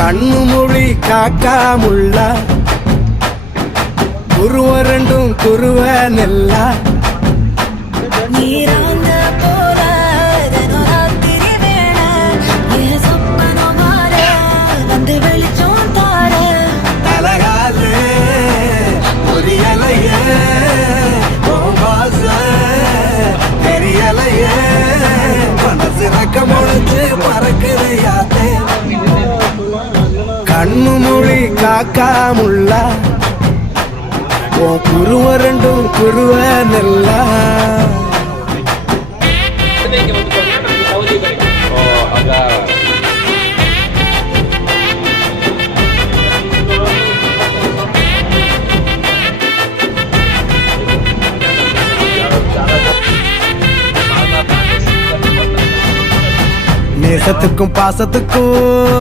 கண்ணு மொழி காக்காமுள்ள குருவ ரெண்டும் குருவ நெல்லா நீராங்க போல ராத்திரி வேண என் சொப்பனம் மாற வந்து வெளிச்சம் தார தலகாலே புரியலையே தெரியலையே மனசு ரக்க முளைச்சு பறக்குதையாத்தே கண்ணு மொழி காக்காமுள்ள குருவ ரெண்டும் குருவ நெல்லா நேசத்துக்கும் பாசத்துக்கும்